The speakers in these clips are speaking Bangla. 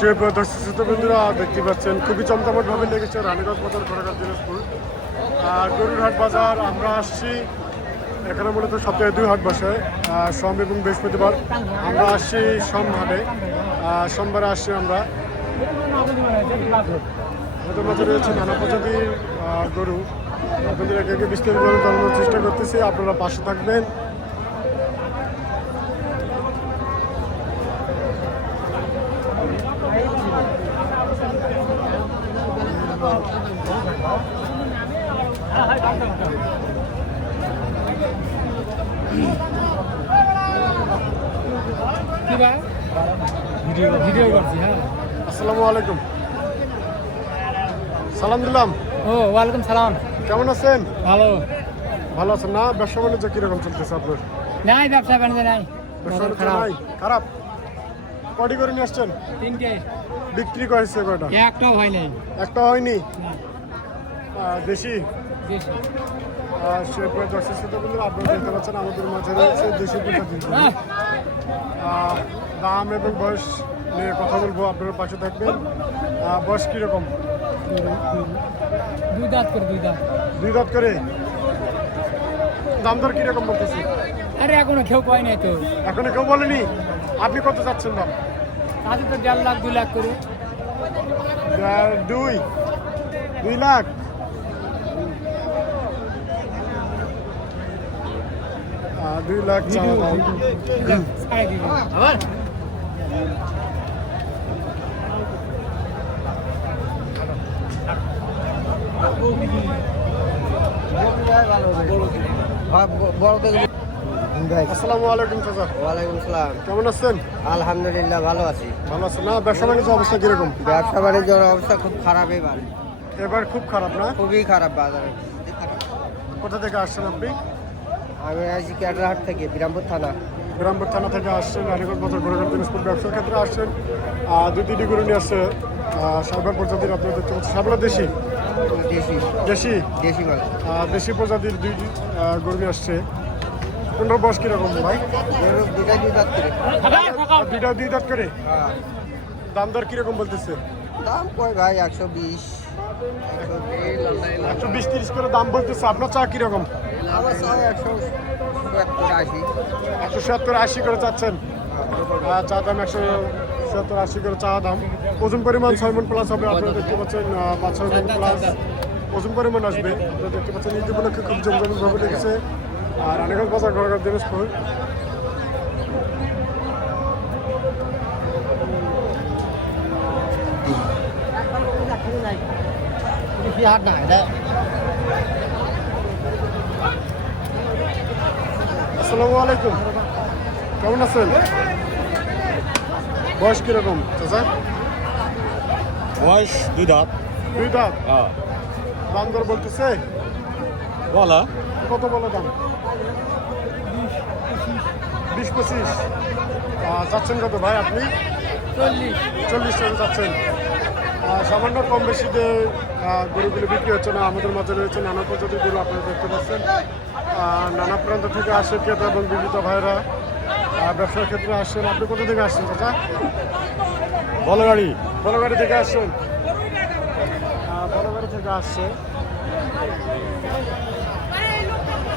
সে দর্শক বন্ধুরা দেখতে পাচ্ছেন, খুবই চমচমট ভাবে লেগেছে রানীগঞ্জ বাজার ঘোড়াঘাট দিনাজপুর। আর গরুর হাট বাজার, আমরা আসছি এখানে মূলত সপ্তাহে দুই হাট বসে সোম এবং বৃহস্পতিবার। আমরা আসছি সোম হাটে সোমবারে আসছি আমরা। আমাদের মাঝে রয়েছে নানা প্রজাতির গরু। আপনাদের একে একে বিস্তারিতভাবে চেষ্টা করতেছি, আপনারা পাশে থাকবেন ভিডিও ভিডিও করছি হ্যাঁ আসসালামু আলাইকুম। সালাম দিলাম। ও ওয়ালাইকুম সালাম। কেমন আছেন? ভালো। ভালো আছেন না? ব্যবসা বাণিজ্য কীরকম চলতেছে আপনার? নাই ব্যবসা বাণিজ্য নাই। খারাপ? কটি করে নিয়ে আসছেন? তিনটে। বিক্রি করেছে কয়টা? একটাও হয় নাই। একটা হয়নি? দেশি? বেশি। আহ, সে দশের সাথে আপনারা দেখতে পাচ্ছেন আমাদের মাঝে রয়েছে দেশি প্রজাতির দাম এবং বয়স নিয়ে কথা বলব আপনারা পাশে থাকবেন। বয়স কীরকম? দুই দাঁত করে দুই দাঁত। দুই দাঁত করে? দাম দর কীরকম বলতেছি? আরে এখনও কেউ কয় নাই তো। এখনও কেউ বলেনি? আপনি কত চাচ্ছেন দাম? তাদের তো দেড় লাখ দুই লাখ করে। দুই দুই লাখ। দুই লাখ। ছাড়াই দিবি। আসসালামু আলাইকুম চাচা। ওয়ালাইকুম সালাম। কেমন আছেন? আলহামদুলিল্লাহ ভালো আছি। ভালো আছেন না? ব্যবসা বাণিজ্য অবস্থা কীরকম? ব্যবসা বাণিজ্যের অবস্থা খুব খারাপ এবার এবার খুব খারাপ না? খুবই খারাপ বাজার। কোথা থেকে আসছেন আপনি? আমি আছি ক্যাটারহাট থেকে বিরামপুর থানা। গ্রামপুর থানা থেকে আসছেন বাজার ঘোড়াঘাট দিনাজপুর ব্যবসার ক্ষেত্রে আসছেন। দুই তিনটি গরু নিয়ে আসছে সাইবার প্রজাতির আপনার দেখতে সাবলা দেশি? দেশি। দেশি? দেশি দেশি প্রজাতির দুই গরু নিয়ে আসছে। কোনটার বয়স কীরকম ভাই? গরু দুই দাঁত করে দুইটা দুই দাঁত করে? হ্যাঁ। দাম দর কীরকম বলতেছে? দাম কয় ভাই একশো বিশ একশো বিশ তিরিশ করে দাম বলতেছে। আপনার চা কীরকম? আমার চাই একশো আশি একশো সত্তর আশি করে চাচ্ছেন। আর চা দাম একশো সত্তর আশি করে চা দাম। ওজন পরিমাণ ছয় মন প্লাস হবে, আপনারা দেখতে পাচ্ছেন পাঁচ ছয় মন প্লাস ওজন পরিমাণ আসবে, আপনারা দেখতে পাচ্ছেন ঈদ উপলক্ষে খুব জমজমভাবে লেগেছে আর রানীগঞ্জ বাজার ঘরঘর দিনাজপুর আসসালামু আলাইকুম। কেমন আছেন? বয়স কীরকম চাচা? বয়স দুই দাঁত। দুই দাঁত? হ্যাঁ। দাম দর বলতেছে? বলা কত বলো দাম? বিশ পঁচিশ। যাচ্ছেন কত ভাই আপনি? চল্লিশ। চল্লিশ টাকা যাচ্ছেন। সামান্য কম বেশিতে আহ, গরুগুলো বিক্রি হচ্ছে না আমাদের মাঝে রয়েছে নানা প্রজাতির গরু আপনারা দেখতে পাচ্ছেন। নানা প্রান্ত থেকে আসে ক্রেতা এবং বিক্রেতা ভাইরা ব্যবসার ক্ষেত্রে আসছেন আপনি কোথা থেকে আসছেন চাচা? বলগাড়ি। বড়গাড়ি থেকে আসছেন? আহ, বড়গাড়ি থেকে আসছে।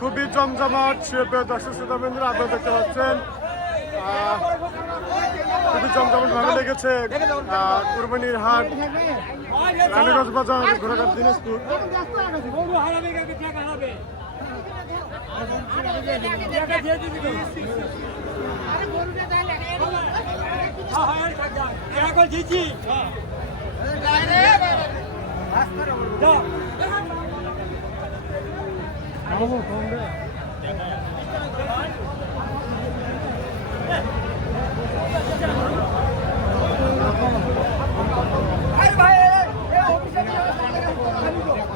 খুবই জমজমাট শিল্পে দর্শক শ্রোতা বন্ধুরা আপনারা দেখতে পাচ্ছেন খুবই জমজমাট ভালো লেগেছে কুরবানির হাট রানীগঞ্জ বাজার ঘোড়াঘাট দিনাজপুর গরু 然后方便